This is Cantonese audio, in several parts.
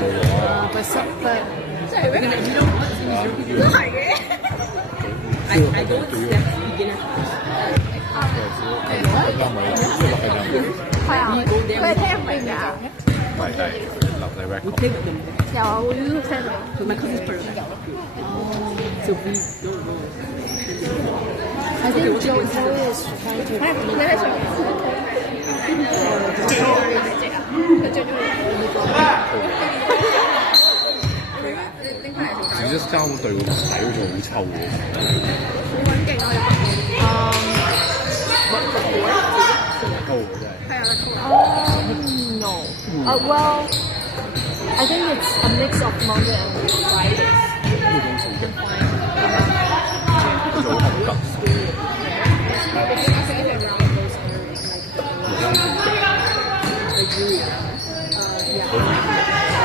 到咗啊！but Sorry, we're gonna you know what? You know what? I don't step beginner. 啱咪落去㗎，係啊，佢係聽唔明㗎。係留低 We record。 play with them. 有啊，會聽到。 So my cousin's perfect. So we don't know. I think Joe is trying to. 佢喺上面。佢最中意只隻膠對個底嗰度好臭嘅。好撚勁啊！溝真係。係啊，no. Well, I think it's a mix of manga and writing. 做合格。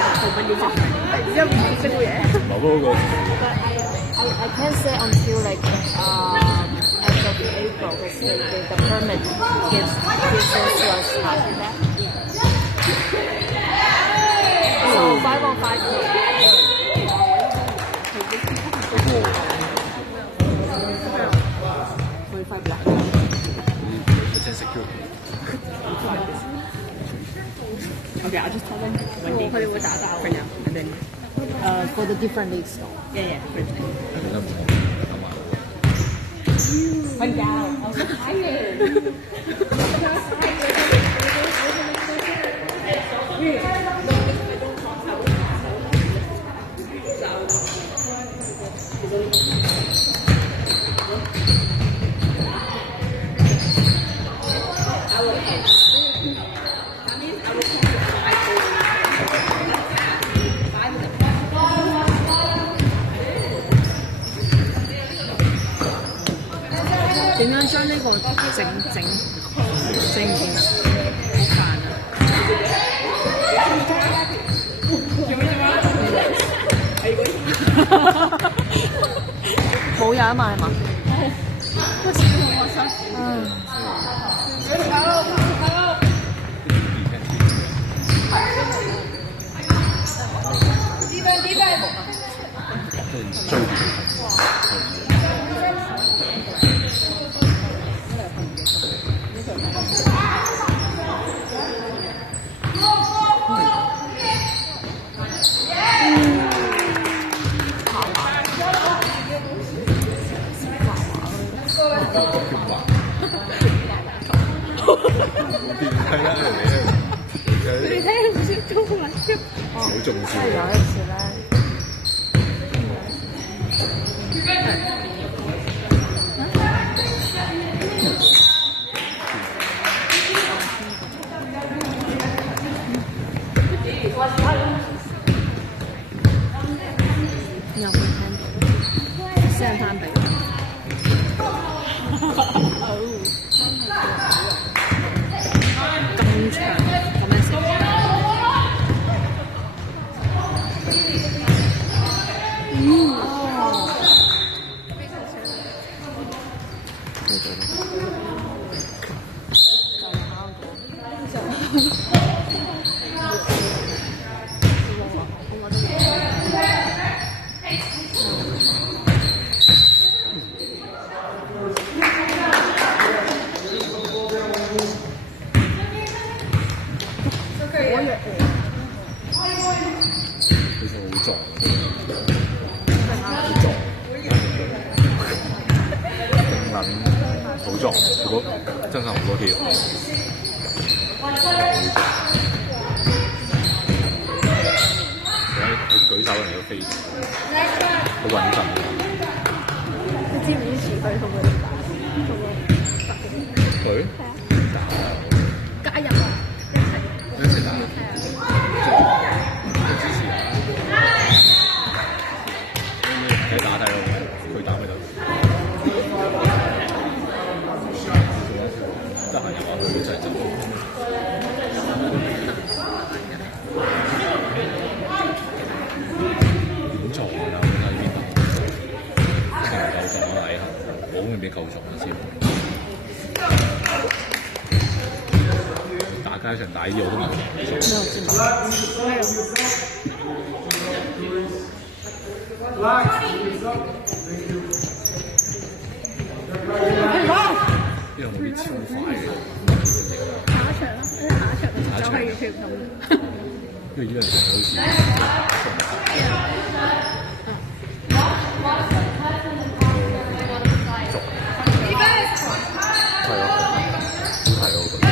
因為唔識嘢。留嗰個。But I can't say until like end of April because the permit gives us after that. So 5 on 5 Okay, I'll just tell them one day. 佢哋會打交 For now, and then for the different leagues. yeah, for now. 覺得唔好啱埋。One down. I was so tired. How 點樣將呢個整件好煩啊！冇有啊嘛係嘛？個小學生。追係啦，你聽唔識中文嘅？好重視。有一次咧。有冇聽到？send 翻俾我。咁長咁樣寫。其實好撞，好撞，勁撚好撞，如果真係好多條，好撞。佢舉手人哋都飛，好穩陣。你知唔知前佢同佢哋打？佢加入啊！一齊打，支持下。睇打睇咯，佢打咪得。得閒又話佢一齊走。點撞啊？喺邊度？一定唔夠撞啊！睇下，冇咁點夠撞啊先。但係場大啲我都唔熟。呢個冇啲超快嘅。下一場啦，下一場就係完全唔同。因為呢兩場好似。係啊，好睇啊！我覺得，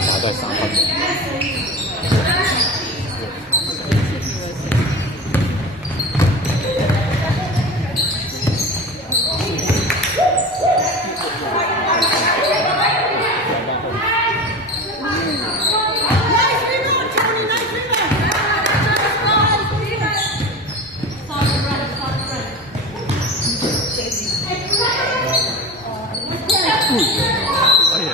大家都係3分嘅。哎呀！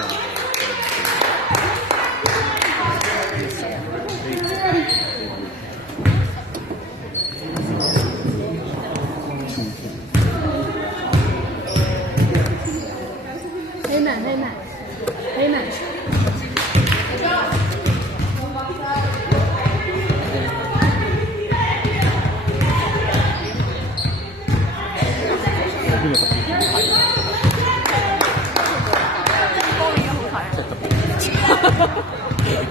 黑曼。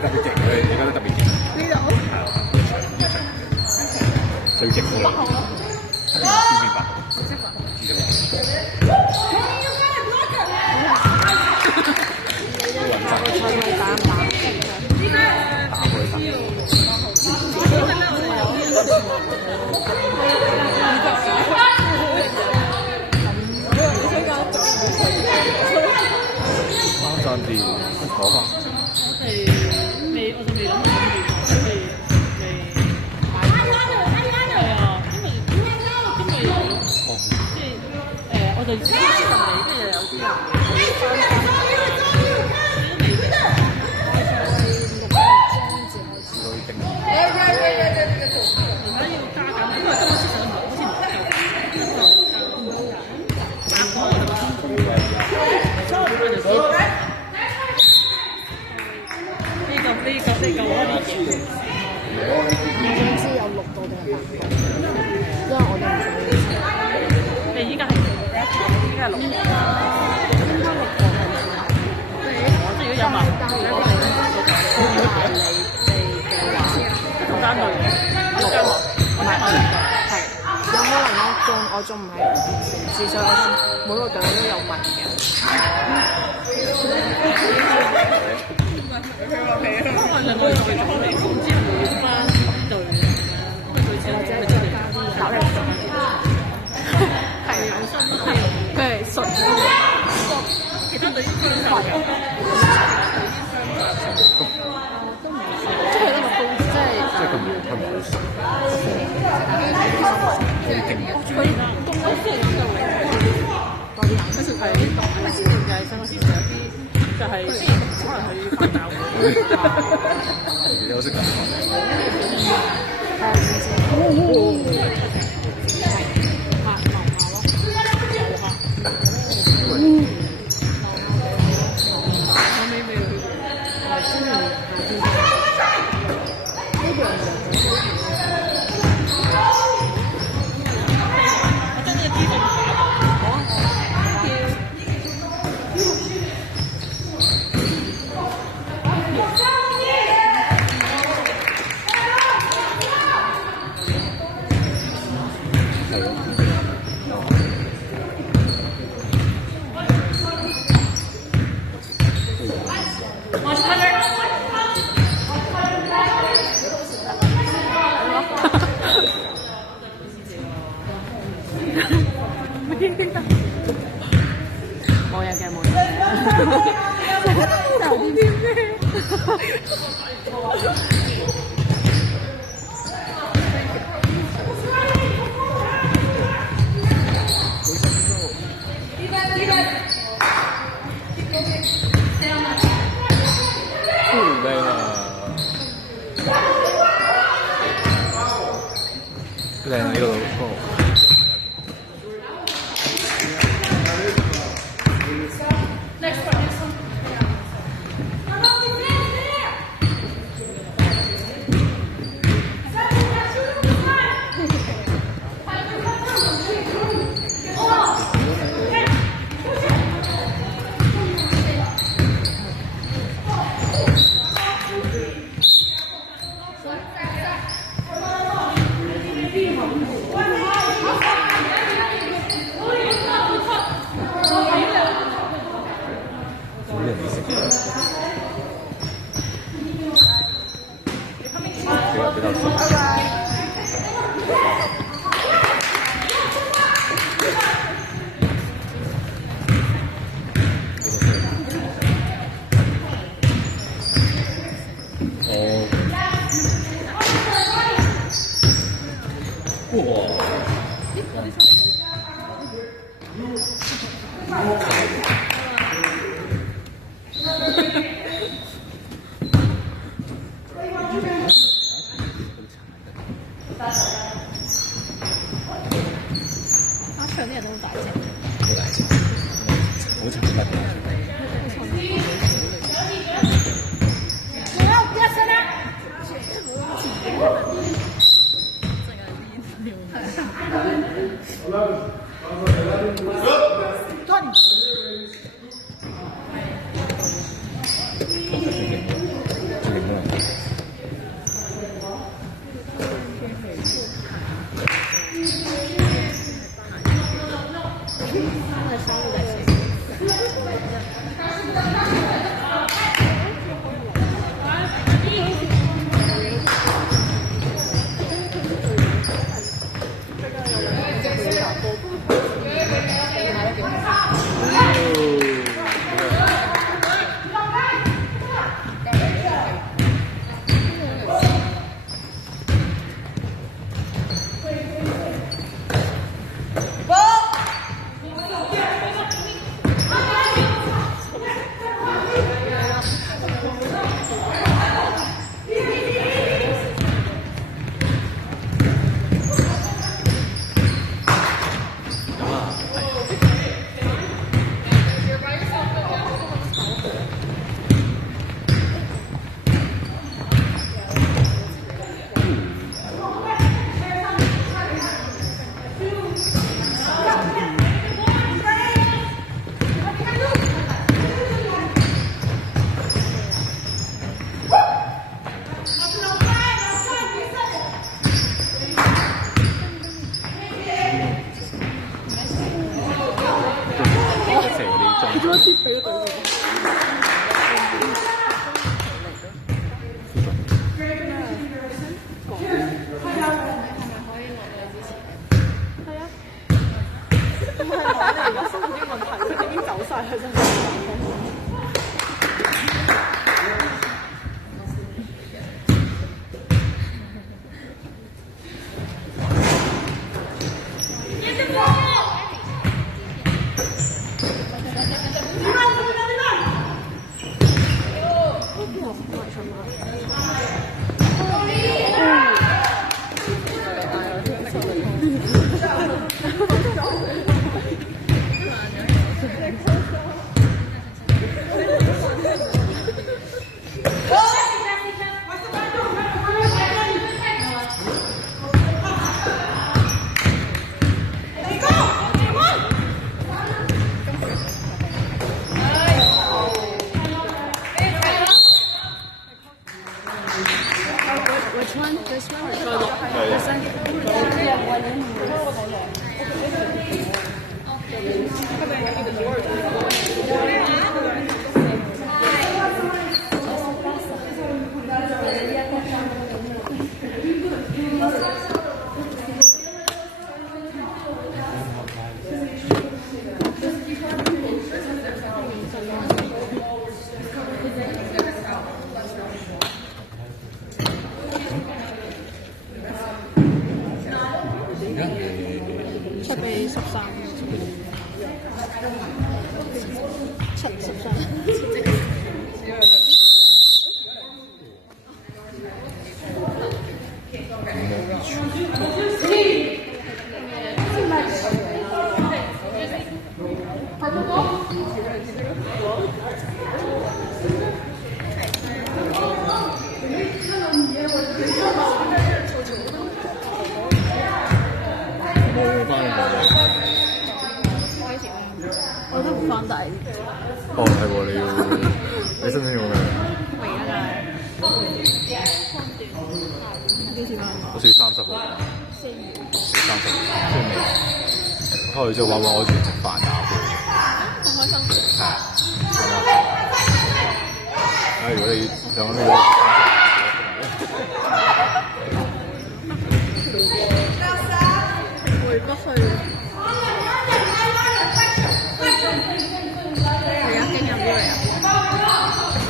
特別勁，你覺得特別勁？呢度最勁嗰個。邊邊白？知嘅。爭啲講法。我哋未諗住，我哋自己人哋即係有啲人。我知有6個定係8個，因為我哋唔做。你依家係6個。應該6個係咪？我即係如果有埋單咧，你哋嘅話做單對6個，唔係係有可能我仲唔係完全知，所以我每個隊都有問嘅。可能我哋做咗嚟，唔知每班隊，或者再加啲考慮咗。係有心，佢係順其他隊應該都係嘅。都唔係，即係一個高，即係佢唔好熟。佢動作雖然就多啲難，跟住係啲先就係上個之前有啲。就係可能佢翻教會，你好識講。冇嘢嘅，冇嘢嘅。有啲咩？靚啊！呢個波。Next one. 比較熟。阿長啲人都好大隻，好大隻，好似乜嘢？我都唔翻大。哦，係喎，你申請用嘅？未啊，幾時翻？好似30號。4月30號，即係未。開完之後玩我住食飯打波。好開心。係。如果你想呢個。回不去。係啊，經入咗嚟啊！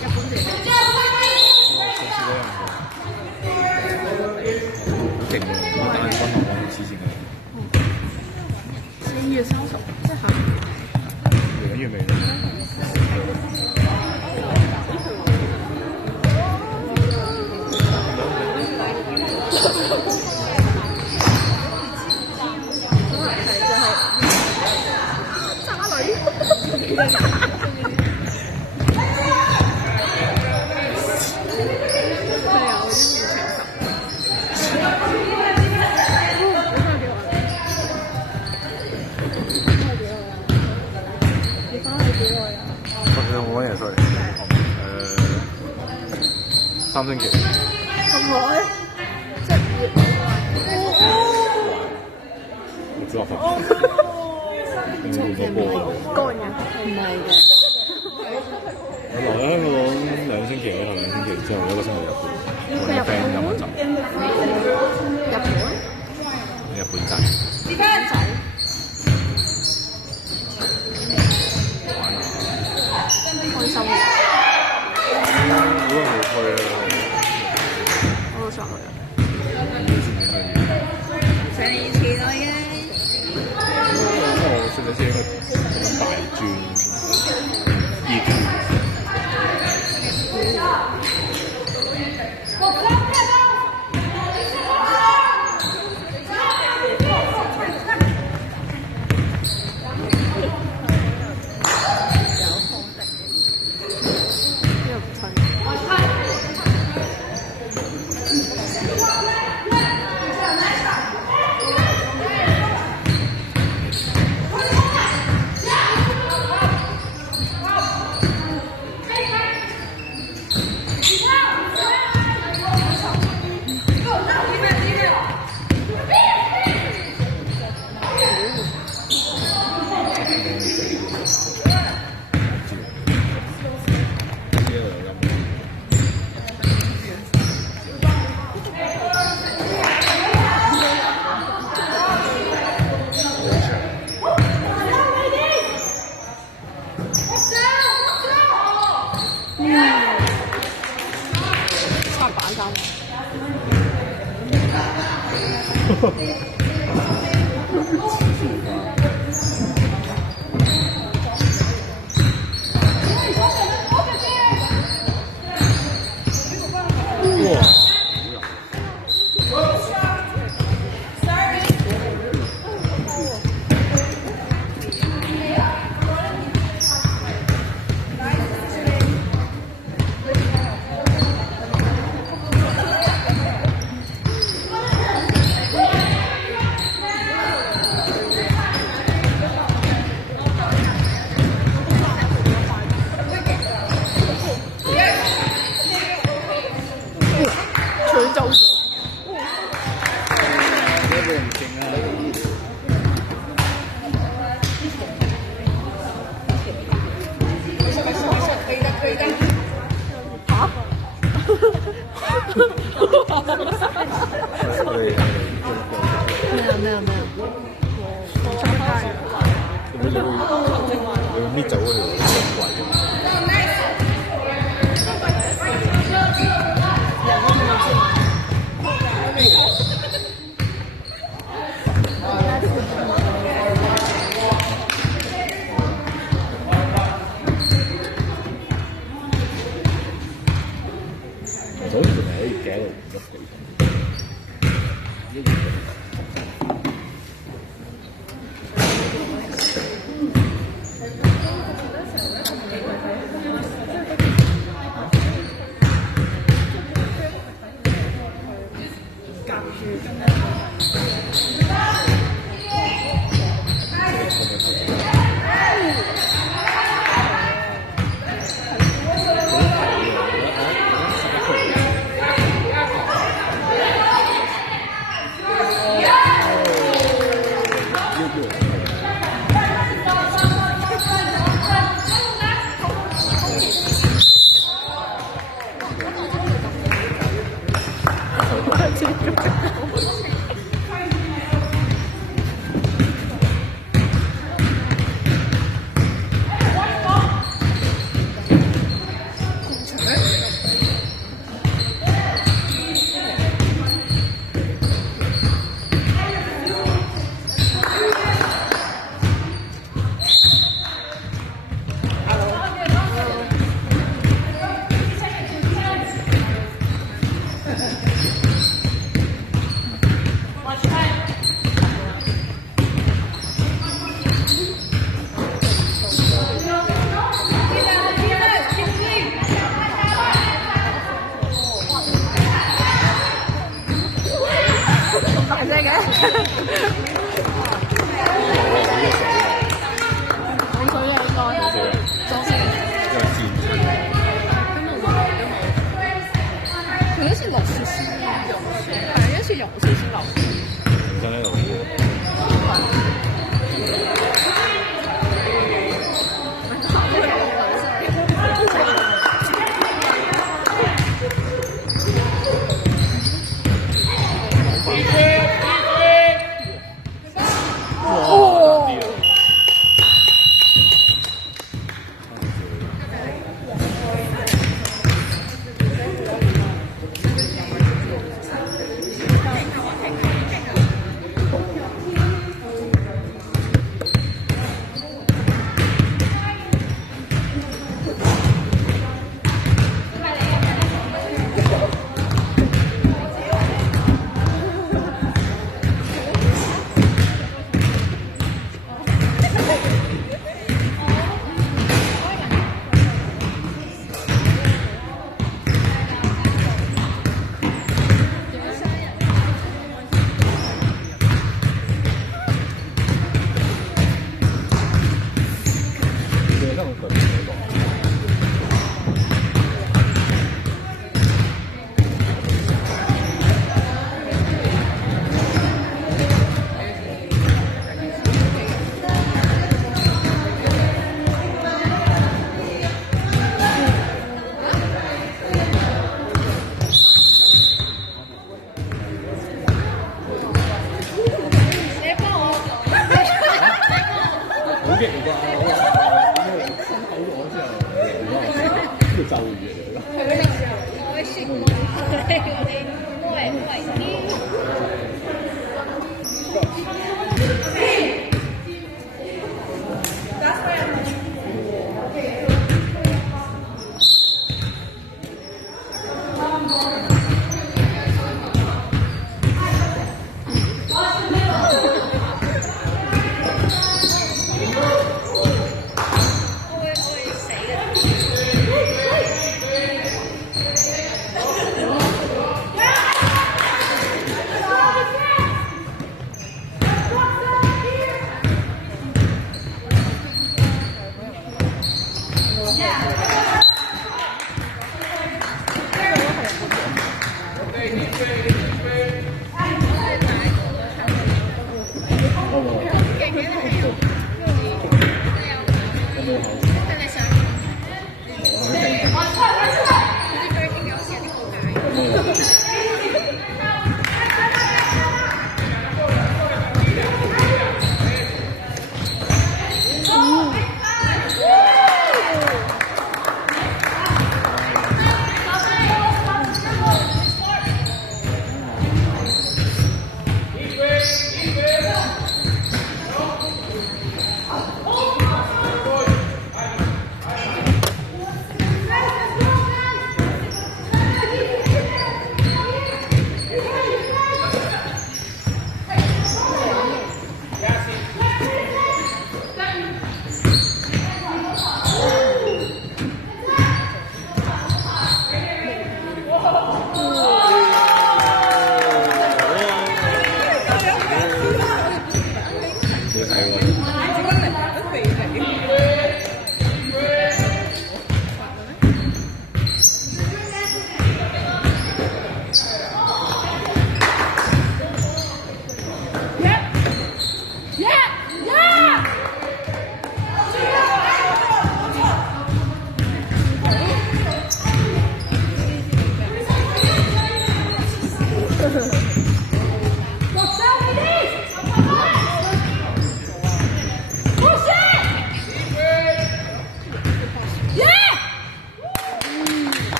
日本地上次嗰樣好勁喎，但係溫我講黐線嘅。4月30，即係下個月。越嚟越未啦。我揾嘢sorry，3星期。咁耐？7月。我知道好。乾嘅，唔係嘅。我留喺香港2星期，留2星期之後1個星期日本，我啲 friend 飲一陣。日本仔。開心嘅。好多冇去啊！我都想去啊！上2次啦已經。我上2次應該大轉 EQ。咩啊？你會搣走嗰條櫃嘅。早前係可以夾到1地。水啊應該。裝飾。佢好似落雪先融雪，係一次融雪先流雪。真係有喎。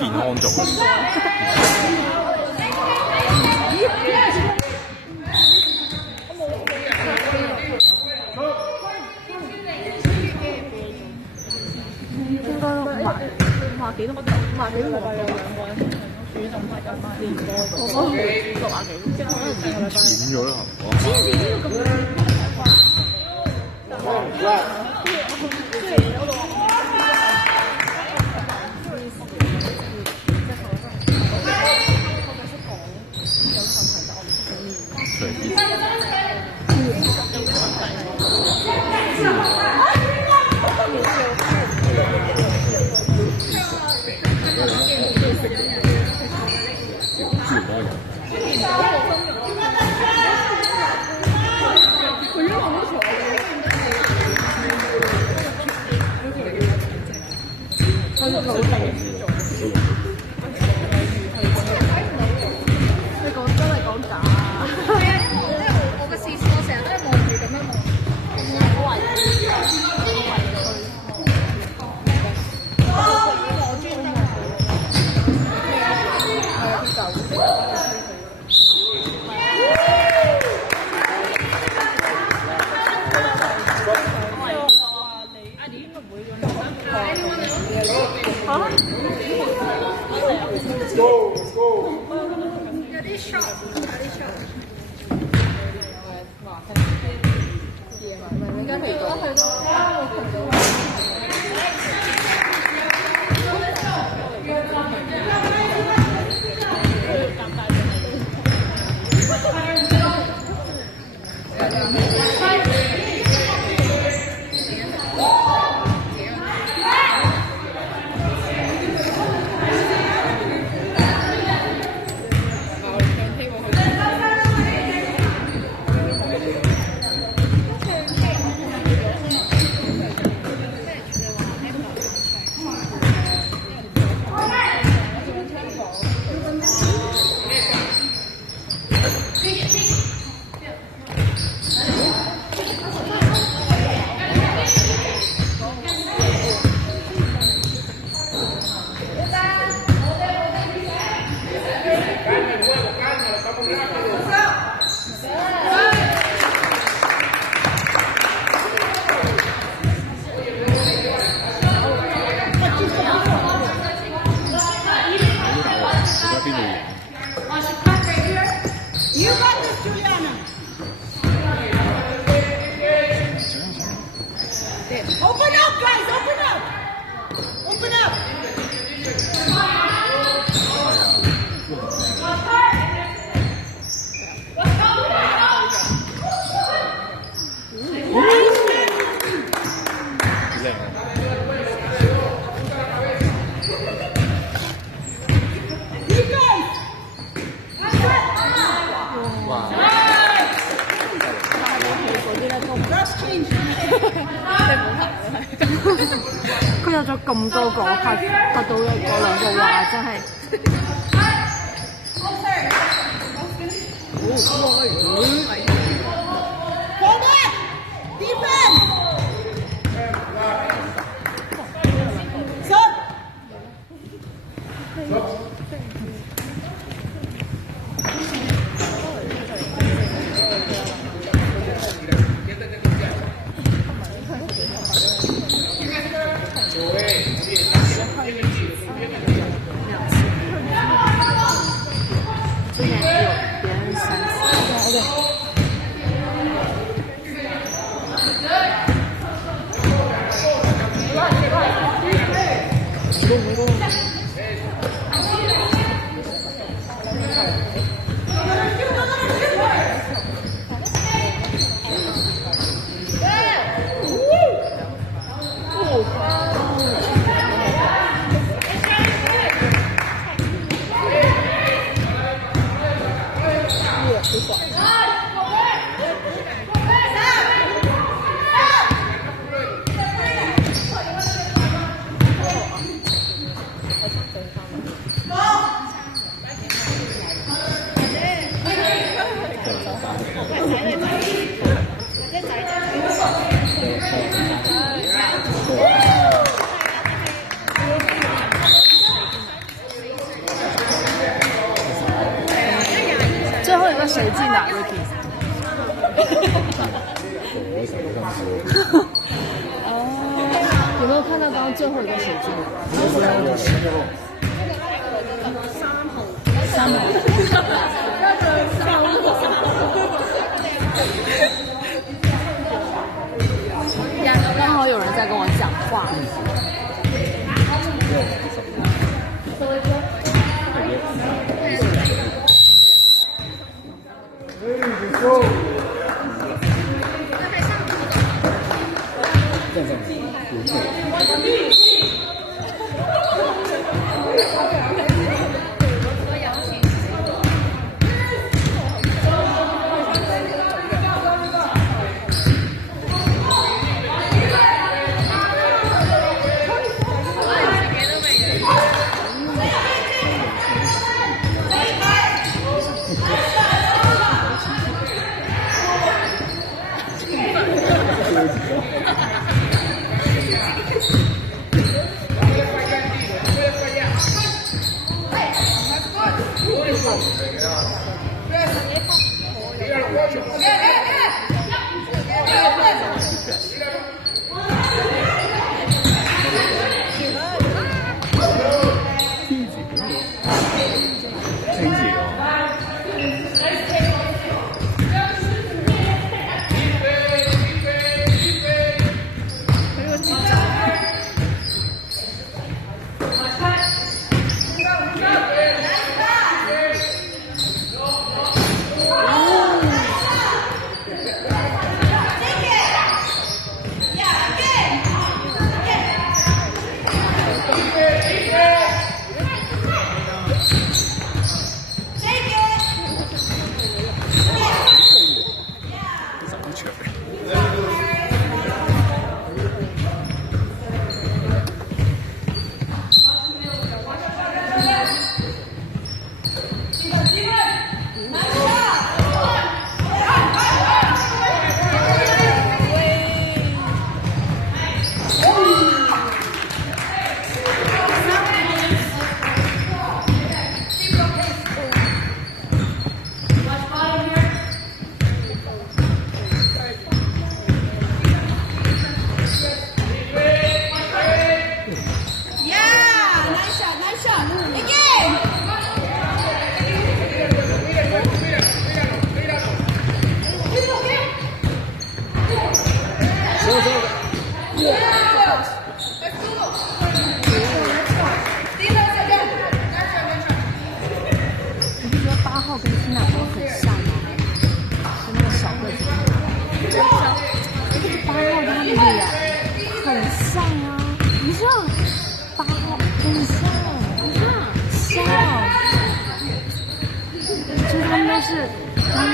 健康做嘅。應該50幾都50幾都冇夠兩個人，煮就500年多，我60幾，即係可能2個禮拜。閃咗啦，佢有咗咁多個拍到嘅嗰兩個話真係。那谁进的 Ricky？ 我想不上说。哦，有没有看到刚刚最后一个谁进的？3号。刚好有人在跟我讲话。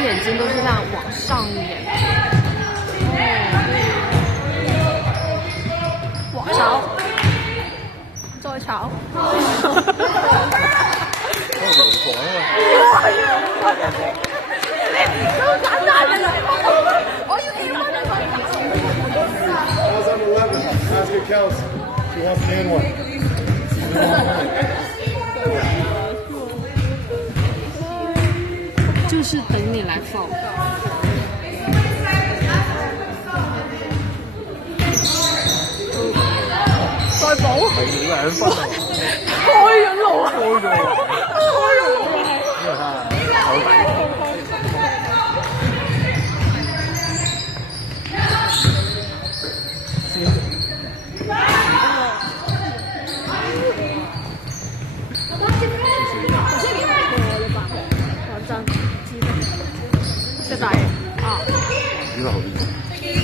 眼睛都是这样往上一点，往朝，再朝。就是等你来放。再補。係兩分。開咗路啊！開咗路啊！因為他手底。即大啊！呢個好啲，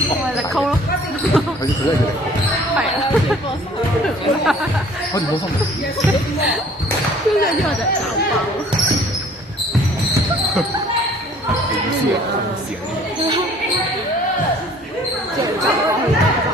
我係力扣咯，佢都係力扣，係啊，我哋冇心這個就係炒包，唔知啊，唔知啊，即係炒包去炒包。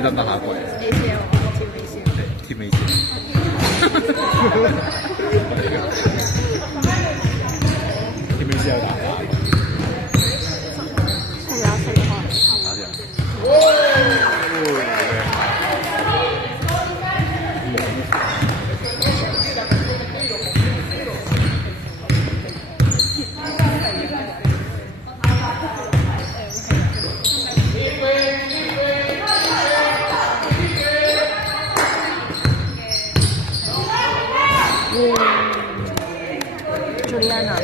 你得唔得下一季？ACL 跳 ACL。係貼尾線。貼尾線有打法。係啊，四號。打啲人。Juliana。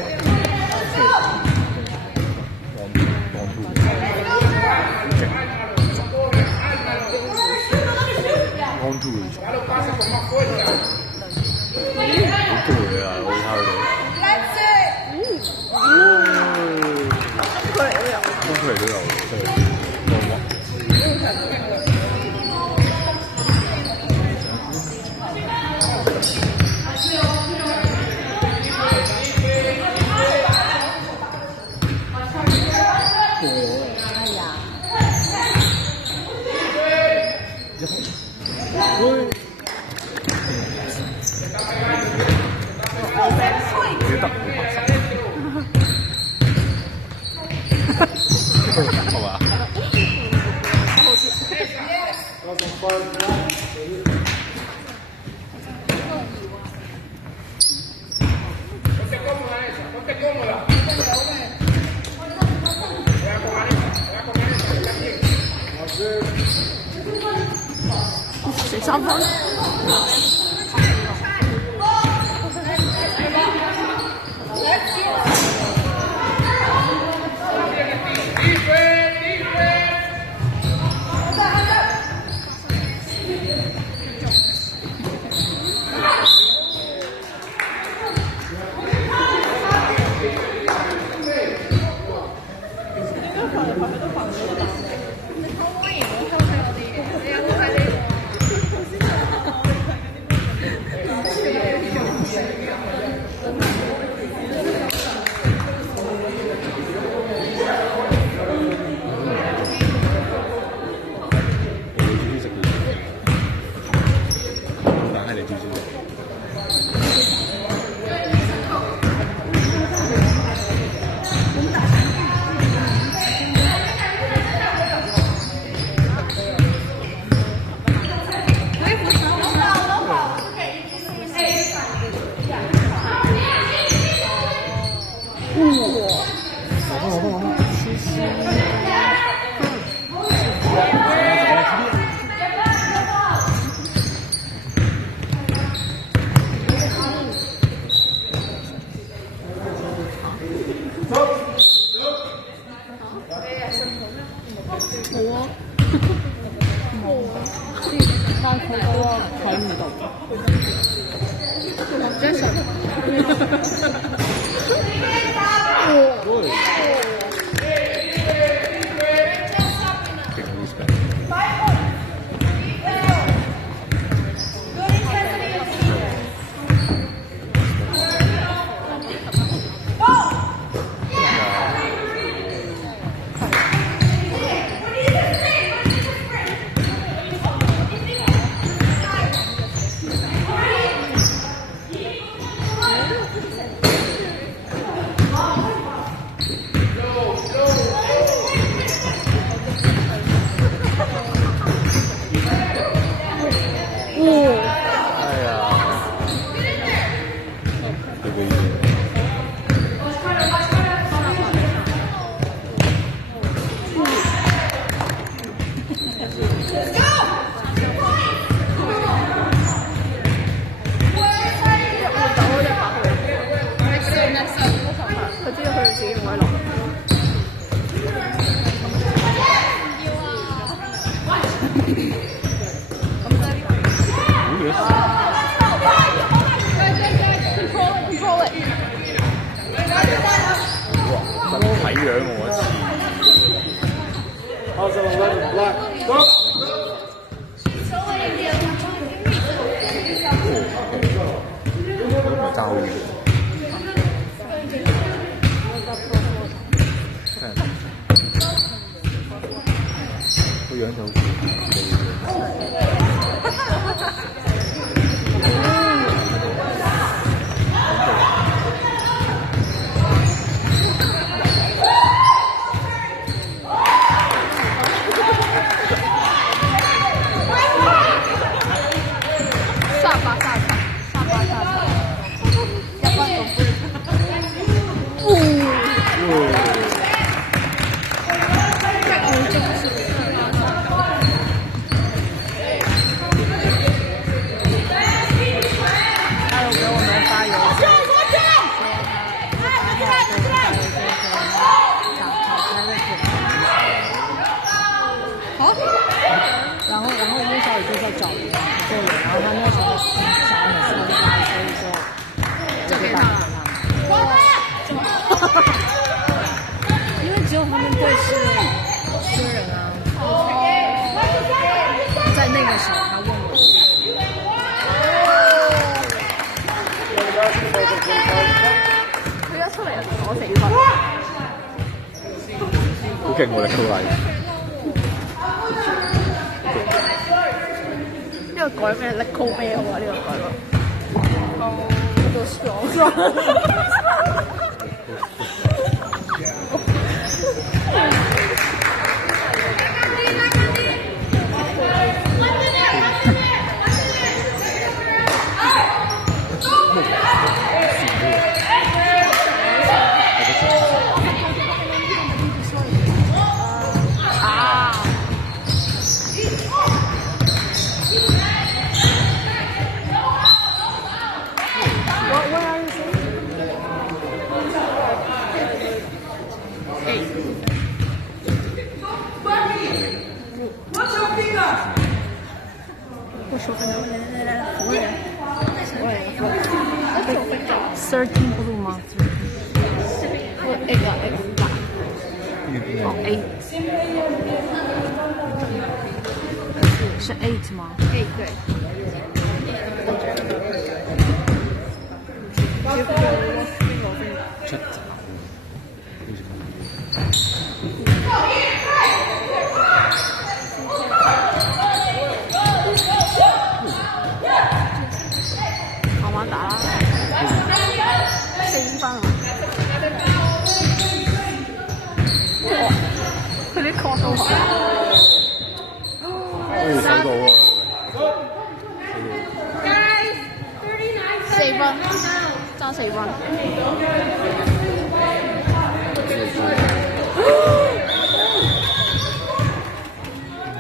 安住好攰啊！我睇佢哋。衝出嚟都有，真係望望。好吧。食3分。個樣就好似然后那时候也就在找人做人，然后他那时候想要很适合他，所以就给他了。因为只有他们会是新人啊。在那个时候，他问我。佢一出嚟就攞4分。好勁喎！你高麗。呢個改咩 ？Lico 咩好啊？呢個改咯。都爽。13 blue 嗎？我 egg 啊 egg 打。哦 8。是8嗎？8對。7慢慢打啦。4分啊！哇！佢啲 call 都好。手到啊！4分，爭4分。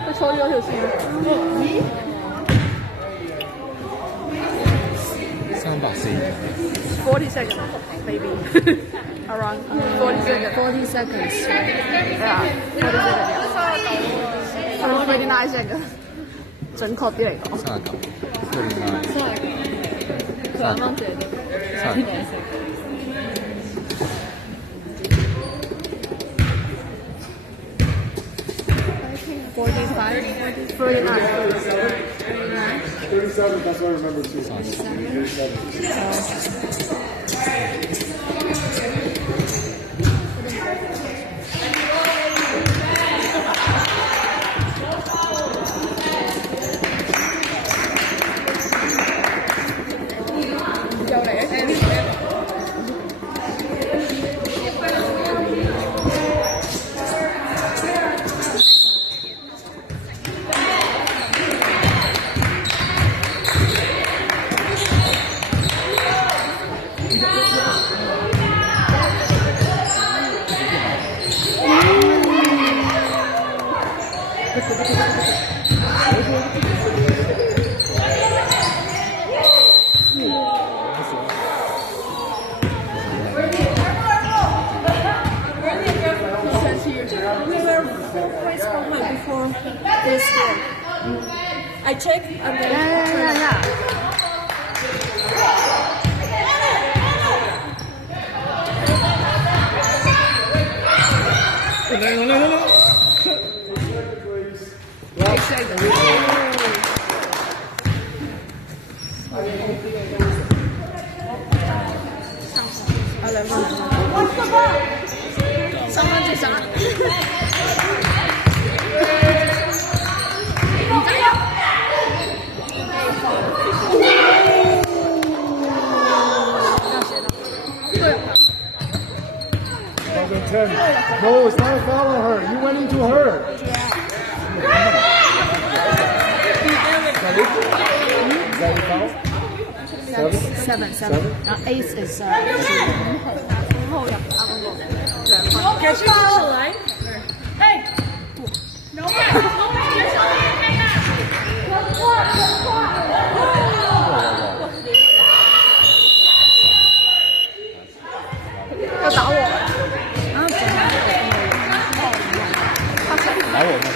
佢錯咗條線。咦？40 seconds, maybe. Around 40 seconds. 40 seconds. Yeah, 40 seconds. Around 39 seconds. 準確啲嚟講。啱啱借啲。45, 49. 37, that's what I remember too. 37. I check and then yeah. Chen. No, it's not a foul on her. You went into her. Is that a foul? Seven. 然後 ace is 5號入打嗰個2分。其實出嚟，要打我。打我吗？